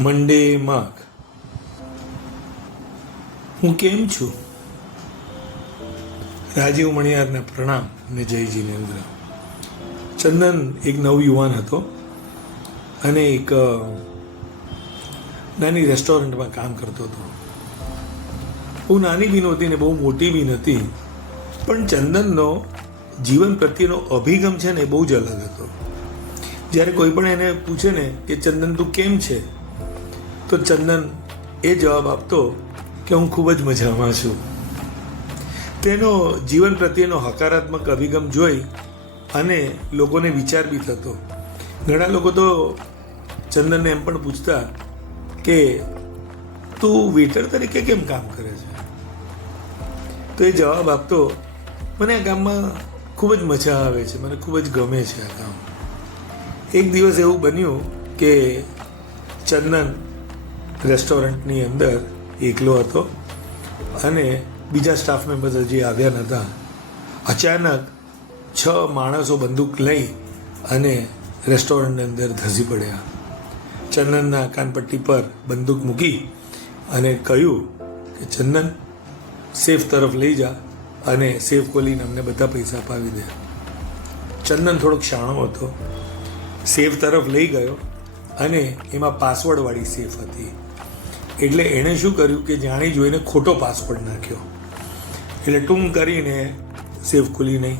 મંડે માઘ. હું કેમ છું? રાજીવ મણિયારને પ્રણામ ને જય જીનેન્દ્ર. ચંદન એક નવયુવાન હતો અને એક નાની રેસ્ટોરન્ટમાં કામ કરતો હતો. બહુ નાની બી નહોતી ને બહુ મોટી બી નહોતી, પણ ચંદનનો જીવન પ્રત્યેનો અભિગમ છે ને એ બહુ જ અલગ હતો. જ્યારે કોઈ પણ એને પૂછે ને કે ચંદન તું કેમ છે? તો ચંદન એ જવાબ આપતો કે હું ખૂબ જ મજામાં છું. તેનો જીવન પ્રત્યેનો હકારાત્મક અભિગમ જોઈ અને લોકોને વિચાર બી થતો. ઘણા લોકો તો ચંદનને એમ પણ પૂછતા કે, તું વેટર તરીકે કેમ કામ કરે છે? તો એ જવાબ આપતો, મને આ કામમાં ખૂબ જ મજા આવે છે, મને ખૂબ જ ગમે છે આ કામ એક દિવસ એવું બન્યું કે ચંદન રેસ્ટોરન્ટની અંદર એકલો હતો અને બીજા સ્ટાફ મેમ્બર્સ હજી આવ્યા નહોતા. અચાનક છ માણસો બંદૂક લઈ અને રેસ્ટોરન્ટની અંદર ધસી પડ્યા. ચંદનના કાનપટ્ટી પર બંદૂક મૂકી અને કહ્યું કે, ચંદન સેફ તરફ લઈ જા અને સેફ ખોલીને અમને બધા પૈસા અપાવી દે. ચંદન થોડોક શાણો હતો. સેફ તરફ લઈ ગયો અને એમાં પાસવર્ડવાળી સેફ હતી. એટલે એણે શું કર્યું કે જાણી જોઈને ખોટો પાસવર્ડ નાખ્યો. એટલે ટૂંક કરીને સેફ ખુલી નહીં.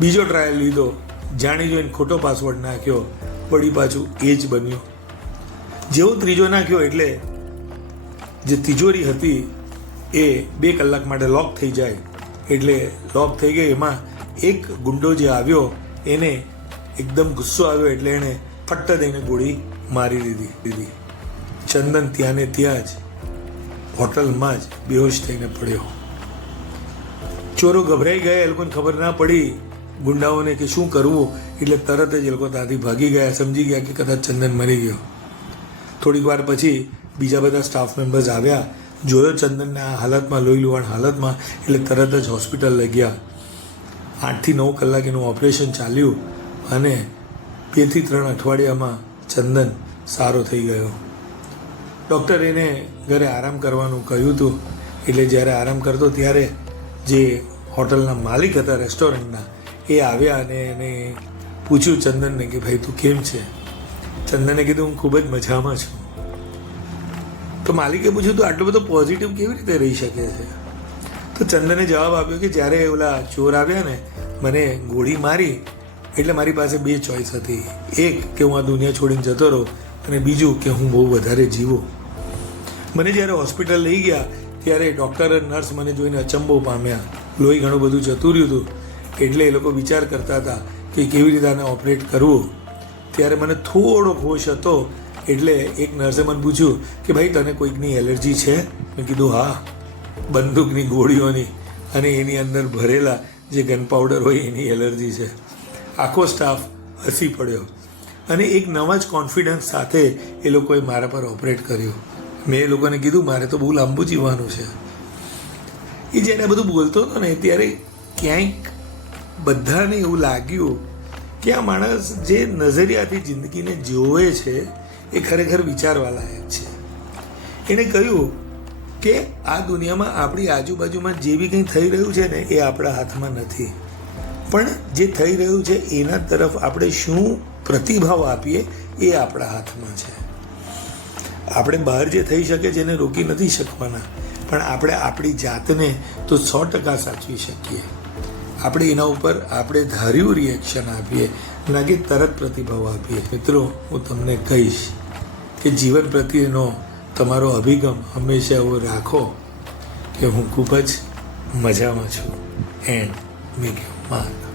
બીજો ટ્રાયલ લીધો, જાણી જોઈને ખોટો પાસવર્ડ નાખ્યો, વળી પાછું એ જ બન્યું. જેવો ત્રીજો નાખ્યો એટલે જે તિજોરી હતી એ બે કલાક માટે લોક થઈ જાય. એટલે લોક થઈ ગઈ, એમાં એક ગુંડો જે આવ્યો, એને એકદમ ગુસ્સો આવ્યો એટલે એણે ફટ્ટ દઈને ગોળી મારી દીધી દીધી ચંદન ત્યાં ને ત્યાં જ, હોટલમાં જ બેહોશ થઈને પડ્યો. ચોરો ગભરાઈ ગયા, એ લોકોને ખબર ના પડી ગુંડાઓને કે શું કરવું, એટલે તરત જ એ લોકો ત્યાંથી ભાગી ગયા, સમજી ગયા કે કદાચ ચંદન મરી ગયો. થોડીક વાર પછી બીજા બધા સ્ટાફ મેમ્બર્સ આવ્યા, જોયો ચંદનને આ હાલતમાં, લોહી લુહાણ હાલતમાં, એટલે તરત જ હોસ્પિટલ લઈ ગયા. આઠથી નવ કલાક એનું ઓપરેશન ચાલ્યું અને બેથી ત્રણ અઠવાડિયામાં ચંદન સારો થઈ ગયો. ડૉક્ટર એને ઘરે આરામ કરવાનું કહ્યું હતું. એટલે જ્યારે આરામ કરતો ત્યારે જે હોટલના માલિક હતા રેસ્ટોરન્ટના, એ આવ્યા અને એને પૂછ્યું ચંદનને કે, ભાઈ, તું કેમ છે? ચંદને કીધું, હું ખૂબ જ મજામાં છું. તો માલિકે પૂછ્યું, તું આટલો બધો પોઝિટિવ કેવી રીતે રહી શકે છે? તો ચંદને જવાબ આપ્યો કે, જ્યારે ઓલા ચોર આવ્યા ને, મને ગોળી મારી, એટલે મારી પાસે બે ચોઈસ હતી. એક, કે હું આ દુનિયા છોડીને જતો રહું, અને બીજું, કે હું બહુ વધારે જીવું. મને જ્યારે હોસ્પિટલ લઈ ગયા, ત્યારે ડૉક્ટર અને નર્સ મને જોઈને અચંબો પામ્યા. લોહી ઘણું બધું જતું રહ્યું હતું, એટલે એ લોકો વિચાર કરતા હતા કે કેવી રીતે આને ઓપરેટ કરવું. ત્યારે મને થોડો હોશ હતો, એટલે એક નર્સે મને પૂછ્યું કે, ભાઈ, તને કોઈકની એલર્જી છે? મેં કીધું, હા, બંદૂકની ગોળીઓની અને એની અંદર ભરેલા જે ગન પાવડર હોય એની એલર્જી છે. આખો સ્ટાફ હસી પડ્યો. અને એક નવા જ કોન્ફિડન્સ સાથે એ લોકોએ મારા પર ઓપરેટ કર્યું. મેં એ લોકોને કીધું, મારે તો બહુ લાંબુ જીવવાનું છે. એ જેને બધું બોલતો હતો ને, ત્યારે ક્યાંક બધાને એવું લાગ્યું કે આ માણસ જે નજરિયાથી જિંદગીને જોવે છે, એ ખરેખર વિચારવા લાયક છે. એણે કહ્યું કે આ દુનિયામાં આપણી આજુબાજુમાં જે બી કંઈ થઈ રહ્યું છે ને, એ આપણા હાથમાં નથી. પણ જે થઈ રહ્યું છે, એના તરફ આપણે શું પ્રતિભાવ આપીએ, એ આપણા હાથમાં છે. આપણે બહાર જે થઈ શકે છે એને રોકી નથી શકવાના. પણ આપણે આપણી જાતને તો સો ટકા સાચવી શકીએ. આપણે એના ઉપર આપણે ધાર્યું રિએક્શન આપીએ. ના કે તરત પ્રતિભાવ આપીએ. મિત્રો, હું તમને કહીશ કે જીવન પ્રત્યેનો તમારો અભિગમ હંમેશા એવો રાખો કે હું ખૂબ જ મજામાં છું. And make you mark